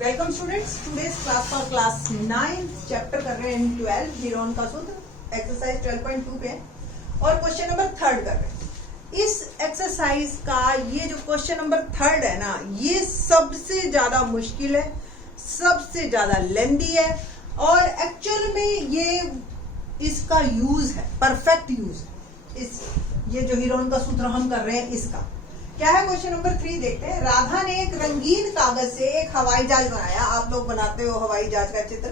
Welcome students, today's class for class 9 chapter कर रहे हैं 12 हीरोन का सूत्र, एक्सरसाइज 12.2 पे और क्वेश्चन नंबर 3 कर रहे हैं। इस एक्सरसाइज का ये जो क्वेश्चन नंबर 3 है ना, ये सबसे ज्यादा मुश्किल है, सबसे ज्यादा लेंदी है और एक्चुअल में ये इसका यूज है, परफेक्ट यूज है। इस ये जो हीरोन का सूत्र हम कर रहे हैं इसका क्या है। क्वेश्चन नंबर 3 देखते हैं। राधा ने एक रंगीन कागज से एक हवाई जहाज बनाया। आप लोग बनाते हो हवाई जहाज का चित्र,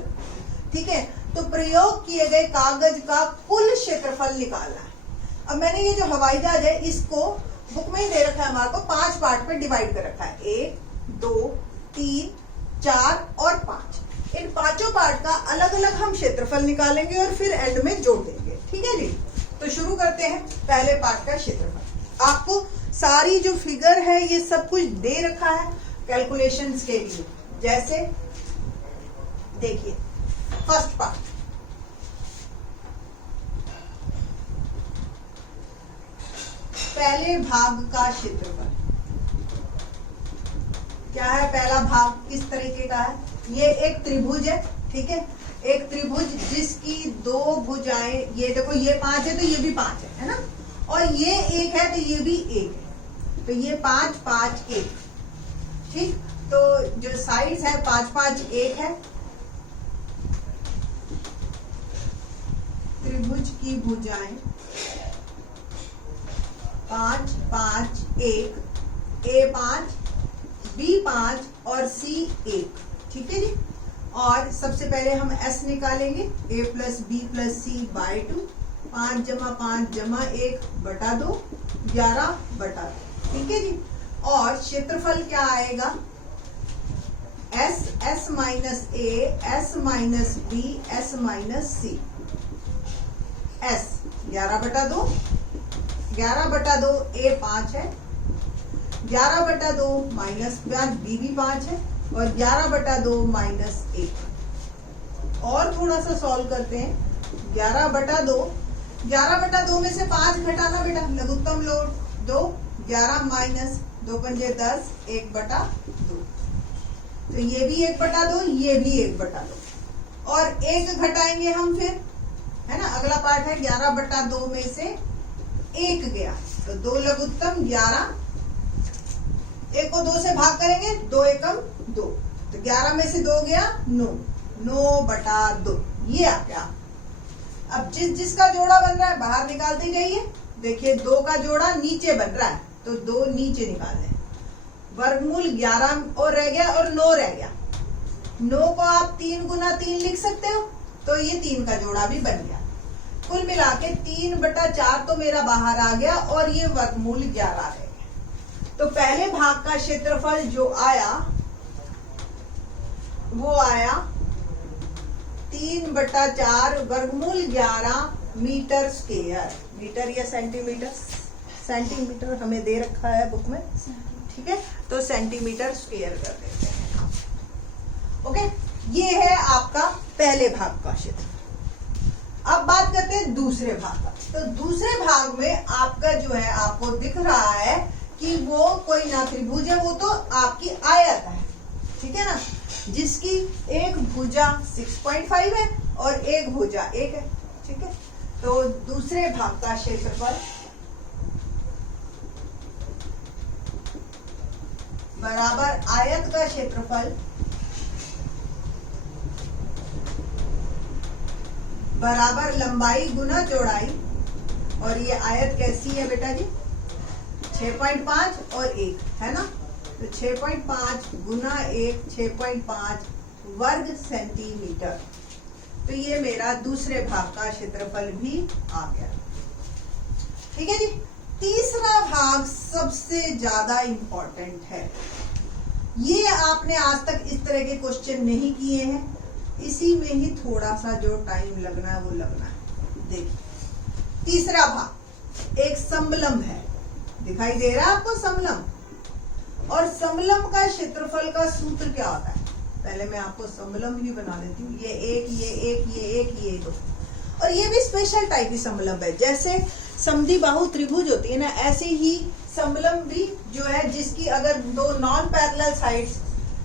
ठीक है। तो प्रयोग किए गए कागज का कुल क्षेत्रफल निकालना है। अब मैंने ये जो हवाई जहाज है इसको बुक में ही दे रखा है, हमारे को 5 पार्ट में डिवाइड कर रखा है, 1, 2, 3, 4 और 5। इन पांचों पार्ट का अलग अलग हम क्षेत्रफल निकालेंगे और फिर एंड में जोड़ देंगे, ठीक है जी। तो शुरू करते हैं पहले पार्ट का क्षेत्रफल। आपको सारी जो फिगर है ये सब कुछ दे रखा है कैलकुलेशंस के लिए। जैसे देखिए फर्स्ट पार्ट, पहले भाग का क्षेत्रफल क्या है। पहला भाग किस तरीके का है, ये एक त्रिभुज है, ठीक है। एक त्रिभुज जिसकी 2 भुजाएं, ये देखो ये 5 है तो ये भी 5 है ना, और ये 1 है तो ये भी 1 है, तो ये 5, 5, 1, ठीक। तो जो साइड्स है 5, 5, 1 है। त्रिभुज की भुजाएं 5, 5, 1, A5, B5 और C1, ठीक है जी। और सबसे पहले हम S निकालेंगे, A + B + C / 2, 5 + 5 = 1 बटा 2, 11 बटा 2, ठीक है जी। और क्षेत्रफल क्या आएगा, S, S - A, S - B, S - C। S 11 बटा 2, 11 बटा 2 A 5 है, 11 बटा 2 -5 B भी 5 है और 11 बटा 2 -1। और थोड़ा सा सॉल्व करते हैं। 11 बटा 2, 11 बटा 2 में से 5 घटाना बेटा, लघुत्तम लोड 2, 11 - 2 पंजे 10, 1 बटा 2। तो ये भी 1 बटा 2, ये भी 1 बटा 2 और 1 घटाएंगे हम फिर, है ना। अगला पार्ट है 11 बटा 2 में से 1 गया तो 2 लघुत्तम 11, 1 को 2 से भाग करेंगे, 2 एकम 2, तो 11 में से 2 गया 9, 9 बटा 2, ये आ गया। अब जिसका जोड़ा बन रहा है बाहर निकालते जाइए। देखिए 2 का जोड़ा नीचे बन रहा है तो 2 नीचे निकालने, वर्गमूल 11 और रह गया और 9 रह गया। 9 को आप 3 × 3 लिख सकते हो, तो ये 3 का जोड़ा भी बन गया। कुल मिला के 3 बटा 4 तो मेरा बाहर आ गया और ये वर्गमूल 11 रह गया। तो पहले भाग का क्षेत्रफल जो आया वो आया 3 बटा 4 वर्गमूल 11 मीटर स्क्वायर। मीटर या सेंटीमीटर, सेंटीमीटर हमें दे रखा है बुक में, ठीक है। तो सेंटीमीटर स्क्वायर कर देते हैं, ओके। ये है आपका पहले भाग का क्षेत्र। अब बात करते हैं दूसरे भाग का। तो दूसरे भाग में आपका जो है, आपको दिख रहा है कि वो कोई ना त्रिभुज है, वो तो आपकी आयत है, ठीक है ना, जिसकी एक भुजा 6.5 है और एक भुजा 1 है, ठीक है। तो दूसरे भाग का क्षेत्रफल बराबर आयत का क्षेत्रफल बराबर लंबाई गुना चौड़ाई। और ये आयत कैसी है बेटा जी, 6.5 और 1 है ना, तो 6.5 गुना 1, 6.5 वर्ग सेंटीमीटर। तो ये मेरा दूसरे भाग का क्षेत्रफल भी आ गया, ठीक है जी। तीसरा भाग सबसे ज्यादा इंपॉर्टेंट है। ये आपने आज तक इस तरह के क्वेश्चन नहीं किए हैं, इसी में ही थोड़ा सा जो टाइम लगना है वो लगना है। देखिए तीसरा भाग एक समलंब है, दिखाई दे रहा है आपको समलंब। और समलंब का क्षेत्रफल का सूत्र क्या होता है, पहले मैं आपको समलंब ही बना देती हूँ। ये 1, ये 1, ये 1, ये 2, और ये भी स्पेशल टाइप की समलंब है। जैसे समद्वि बाहु त्रिभुज होती है ना, ऐसे ही समलंब भी जो है जिसकी अगर 2 नॉन पैरेलल साइड्स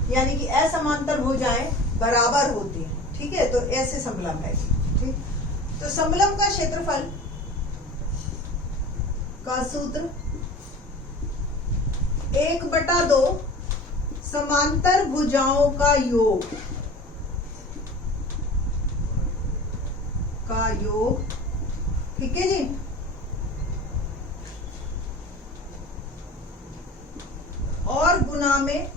यानी कि असमांतर भुजाएं बराबर होती हैं, ठीक है, तो ऐसे समलंब है, ठीक। तो समलंब का क्षेत्रफल का सूत्र 1/2 समांतर भुजाओं का योग ठीक है जी। और गुना में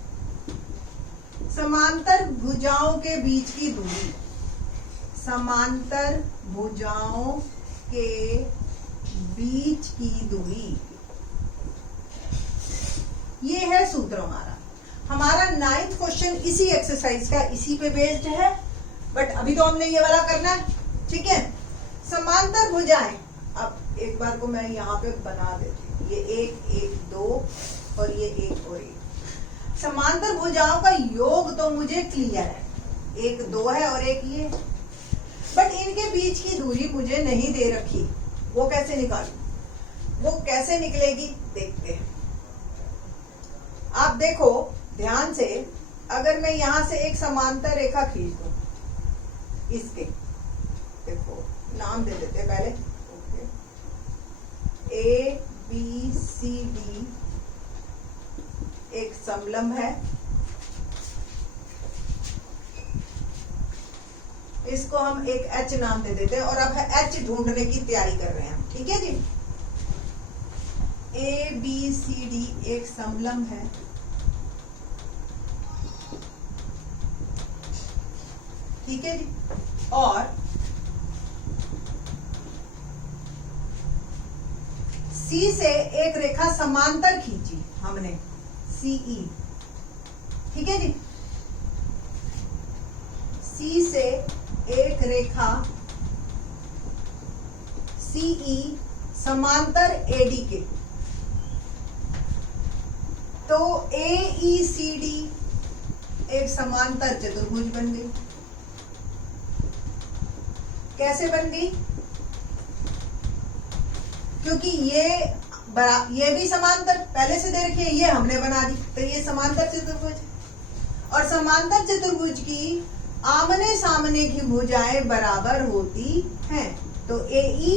समांतर भुजाओं के बीच की दूरी, समांतर भुजाओं के बीच की दूरी, ये है सूत्र हमारा 9th क्वेश्चन इसी एक्सरसाइज का, इसी पे बेस्ड है, बट अभी तो हमने ये वाला करना है, ठीक है। समांतर भुजाएं, अब एक बार को मैं यहाँ पे बना देती हूँ, ये 1 1 2 और ये 1 और 1। समांतर भुजाओं का योग तो मुझे क्लियर है, 1 2 है और 1 ये, बट इनके बीच की दूरी मुझे नहीं दे रखी, वो कैसे निकालूं? वो कैसे निकलेगी देखते हैं। आप देखो ध्यान से, अगर मैं यहां से एक समांतर रेखा खींच दूं, इसके देखो नाम दे देते हैं पहले, A B C D एक समलंब है, इसको हम एक H नाम दे देते हैं, और अब H ढूंढने की तैयारी कर रहे हैं, ठीक है जी। A B C D एक समलंब है, ठीक है जी। और C से एक रेखा समांतर खींची हमने, CE, ठीक है जी। C से एक रेखा CE समांतर AD के, तो AECD एक समांतर चतुर्भुज बन गई। कैसे बन गई? क्योंकि ये भी समांतर पहले से दे रखी है, ये हमने बना दी, तो ये समांतर चतुर्भुज, और समांतर चतुर्भुज की आमने सामने की भुजाएं बराबर होती हैं, तो AE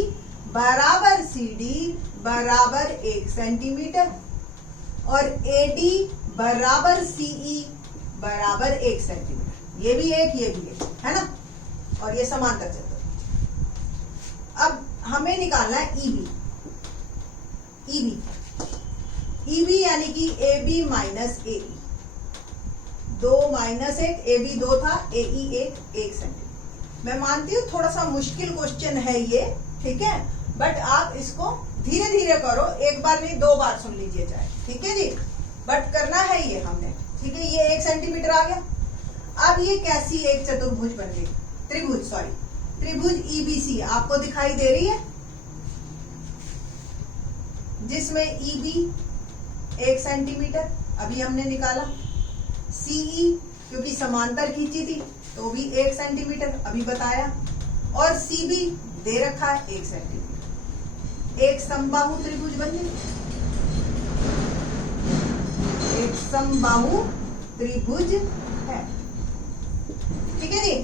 बराबर CD बराबर 1 सेंटीमीटर और AD बराबर CE बराबर 1 सेंटीमीटर, ये भी एक, ये भी एक, है ना, और ये समांतर चतुर्भुज। अब हमें निकालना है EB यानी कि AB minus AE, 2 minus 1, AB 2 था, AE 1 सेंटीमीटर। मैं मानती हूँ थोड़ा सा मुश्किल क्वेश्चन है ये, ठीक है, बट आप इसको धीरे धीरे करो, एक बार नहीं 2 बार सुन लीजिए चाहे, ठीक है जी, बट करना है ये हमने, ठीक है। ये 1 सेंटीमीटर आ गया। अब ये कैसी एक चतुर्भुज बन गई, त्रिभुज EBC आपको दिखाई दे रही है, जिसमें EB 1 सेंटीमीटर अभी हमने निकाला, CE क्योंकि समांतर खींची थी तो भी 1 सेंटीमीटर अभी बताया, और CB दे रखा है 1 सेंटीमीटर। एक समबाहु त्रिभुज बन गई, एक समबाहु त्रिभुज है, ठीक है जी।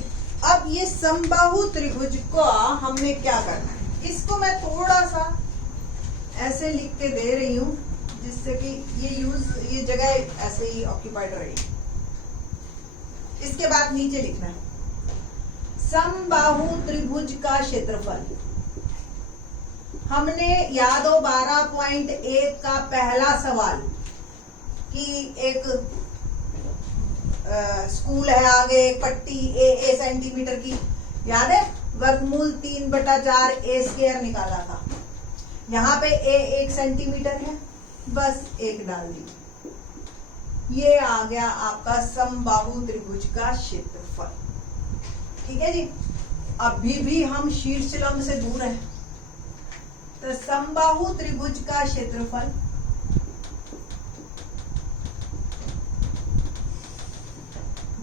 अब ये समबाहु त्रिभुज को हमने क्या करना है, इसको मैं थोड़ा सा ऐसे लिख के दे रही हूं, जिससे कि ये जगह ऐसे ही ऑक्यूपाइड रही। इसके बाद नीचे लिखना है समबाहु त्रिभुज का क्षेत्रफल। हमने याद हो 12.1 का पहला सवाल कि एक स्कूल है आगे, पट्टी A सेंटीमीटर की, याद है, वर्गमूल 3/4 A² निकाला था। यहाँ पे A 1 सेंटीमीटर है, बस 1 डाल दीजिए, ये आ गया आपका समबाहु त्रिभुज का क्षेत्रफल, ठीक है जी। अभी भी हम शीर्ष लंब से दूर हैं, तो समबाहु त्रिभुज का क्षेत्रफल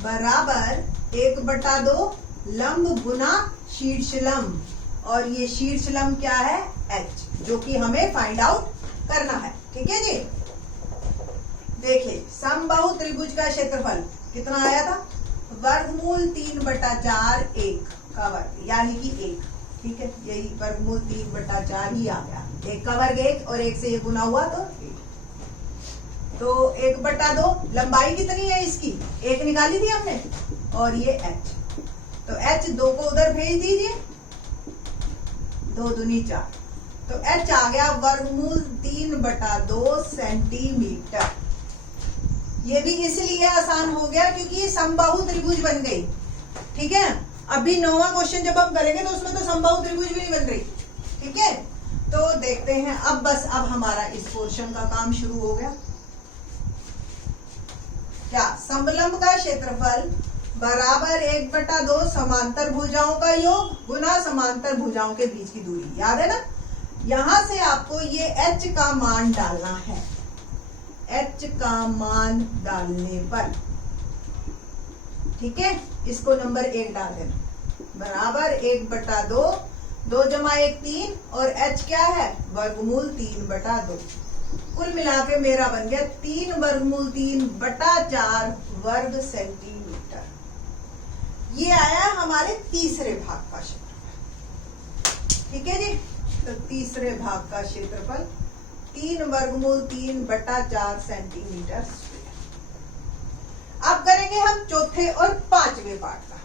बराबर 1/2 लंब गुना शीर्ष लंब, और ये शीर्ष लंब क्या है, H, जो कि हमें फाइंड आउट करना है, ठीक है जी। देखिए समबाहु त्रिभुज का क्षेत्रफल कितना आया था, वर्गमूल 3/4 1 का वर्ग, यानी कि 1। ठीक है, यही वर्गमूल 3/4 ही आ गया। 1 का वर्ग 1 और 1 से ये गुना हुआ तो 1। तो 1/2 लंबाई कितनी है इसकी, 1 निकाली थी हमने, और ये h, तो h 2 को उधर भेज दीजिए, 2 दूनी 4, तो h आ गया वर्गमूल 3/2 सेंटीमीटर। ये भी इसलिए आसान हो गया क्योंकि ये समबाहु त्रिभुज बन गई। ठीक है, अभी 9वां क्वेश्चन जब हम करेंगे तो उसमें तो समबाहु त्रिभुज भी नहीं बन रही। ठीक है, तो देखते हैं अब, बस अब हमारा इस पोर्शन का काम शुरू हो गया। क्या, समलंब का क्षेत्रफल बराबर 1/2 समांतर भुजाओं का योग गुना समांतर भुजाओं के बीच की दूरी। याद है ना, यहां से आपको ये h का मान डालना है। h का मान डालने पर, ठीक है, इसको नंबर 1 डाल देना, बराबर 1/2, 2 + 1 3, और h क्या है, वर्गमूल 3/2। कुल मिला के मेरा बन गया 3 वर्गमूल 3/4 वर्ग सेंटीमीटर। ये आया हमारे तीसरे भाग का क्षेत्रफल। ठीक है जी, तो तीसरे भाग का क्षेत्रफल 3 वर्गमूल 3/4 सेंटीमीटर स्क्वायर। अब करेंगे हम चौथे और पांचवें पार्ट का।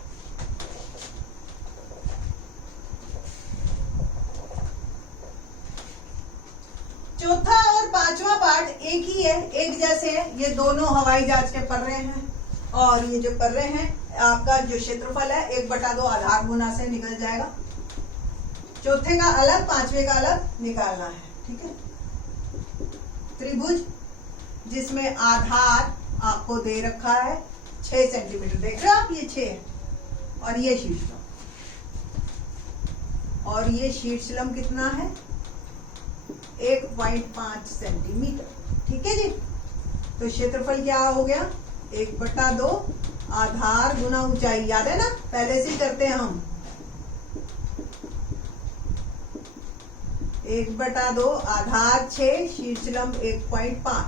चौथा और पांचवा पार्ट एक ही है, एक जैसे है। ये दोनों हवाई जहाज के पढ़ रहे हैं, और ये जो पढ़ रहे हैं आपका जो क्षेत्रफल है 1/2 आधार गुना से निकल जाएगा। चौथे का अलग, पांचवे का अलग निकालना है। ठीक है, त्रिभुज जिसमें आधार आपको दे रखा है 6 सेंटीमीटर, देख रहे हो आप, ये 6 है, और ये शीर्षलंब, और ये शीर्षलंब कितना है, 1.5 सेंटीमीटर। ठीक है जी, तो क्षेत्रफल क्या हो गया, 1/2 आधार गुना ऊंचाई। याद है ना, पहले से ही करते हैं हम, 1/2 आधार 6, शीर्षलंब 1.5,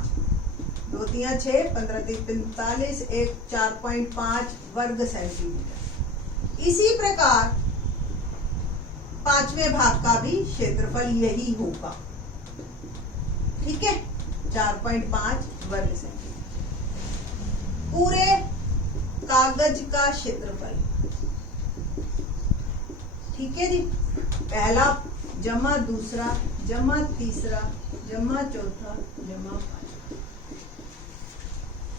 2 3 6, 15 3 45, 1 4.5 वर्ग सेंटीमीटर। इसी प्रकार पांचवें भाग का भी क्षेत्रफल यही होगा। ठीक है, 4.5 वर्ग सेंटीमीटर। पूरे कागज का क्षेत्रफल, ठीक है जी, पहला जमा दूसरा जमा तीसरा जमा चौथा जमा पांचवा।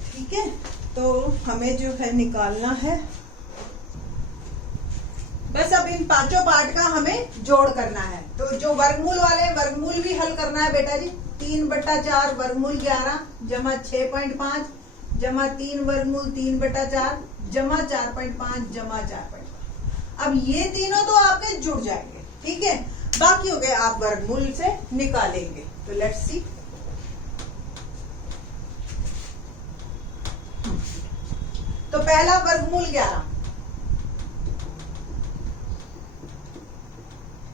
ठीक है, तो हमें जो है निकालना है, बस अब इन पांचों पार्ट का हमें जोड़ करना है। तो जो वर्गमूल वाले वर्गमूल भी हल करना है बेटा जी। 3/4 वर्गमूल 11 जमा 6.5 जमा 3 वर्गमूल 3/4 जमा 4.5 जमा 4.5। अब ये तीनों तो आपके जुड़ जाएंगे। ठीक है, बाकी हो गए आप वर्गमूल से निकालेंगे। तो लेट्स सी, तो पहला वर्गमूल 11,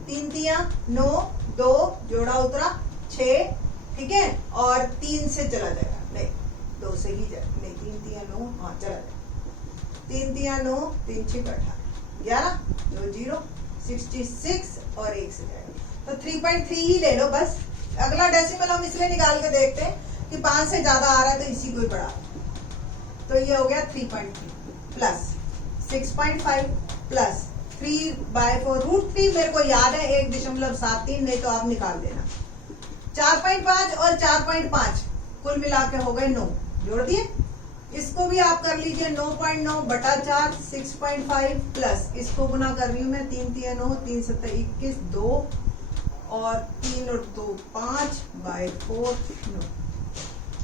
3 3 9, 2 जोड़ा उतरा 6। ठीक है, और 3 से चला जाएगा, नहीं 2 से ही जाए, नहीं 3 3 9, हाँ चला जाएगा, 3 3 9, 3 6 18, 11 2 0 66, और 1 से जाएगा, तो 3.3 ही ले लो बस। अगला डेसिमल हम इसलिए निकाल के देखते हैं कि 5 से ज्यादा आ रहा है तो इसी को ही बढ़ा, तो ये हो गया 3.3 प्लस 6.5 प्लस 3/4 √3, मेरे को याद है 1.73, नहीं तो आप निकाल देना। 4.5 और 4.5 कुल मिला के हो गए 9, जोड़ दिए। इसको भी आप कर लीजिए 9.9/4 6.5 प्लस, इसको गुना कर रही हूं मैं, 3 3 9, 3 7 21, 2 और 3 और 2 5/4 9,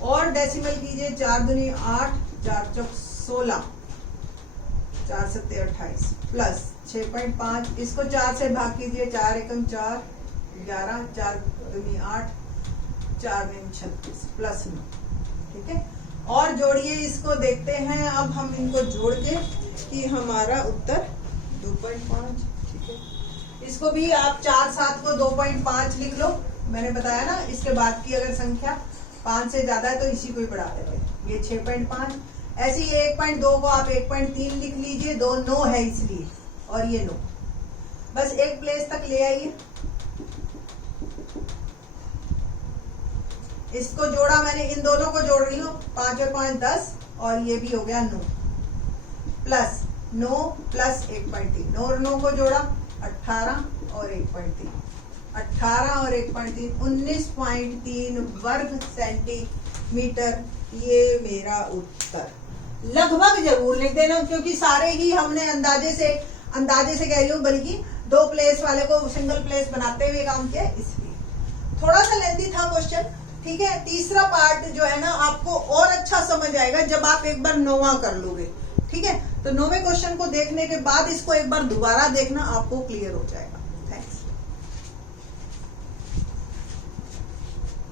और डेसिमल कीजिए 4 दूनी 8, 4 चौक 16, 4 7 28 प्लस 6.5, इसको 4 से भाग कीजिए, 4 एकम 4 11, 4 दूनी 8, 4 में 36 प्लस 9। ठीक है, और जोड़िए इसको, देखते हैं अब हम इनको जोड़ के कि हमारा उत्तर 2.5। ठीक है, इसको भी आप 4 7 को 2.5 लिख लो, मैंने बताया ना, इसके बाद की अगर संख्या 5 से ज्यादा है तो इसी को ही बढ़ा देंगे। ये 6.5, ऐसे ही 1.2 को आप 1.3 लिख लीजिए, 2 9 है इसलिए, और ये 9, बस एक प्लेस तक ले आइए। इसको जोड़ा मैंने, इन दोनों को जोड़ रही हूँ, 5 और 5 10, और ये भी हो गया 9 प्लस 9 प्लस 1.3, 9 और 9 को जोड़ा 18 और 1.3, 18 और 1.3 19.3 वर्ग सेंटीमीटर। ये मेरा उत्तर। लगभग जरूर लिख देना, क्योंकि सारे ही हमने अंदाजे से कह रही हूँ, बल्कि 2 प्लेस वाले को सिंगल प्लेस बनाते हुए काम किया, इसलिए थोड़ा सा लेंथी था क्वेश्चन। ठीक है, तीसरा पार्ट जो है ना आपको और अच्छा समझ आएगा जब आप एक बार 9वां कर लोगे। ठीक है, तो 9वें क्वेश्चन को देखने के बाद इसको एक बार दोबारा देखना, आपको क्लियर हो जाएगा।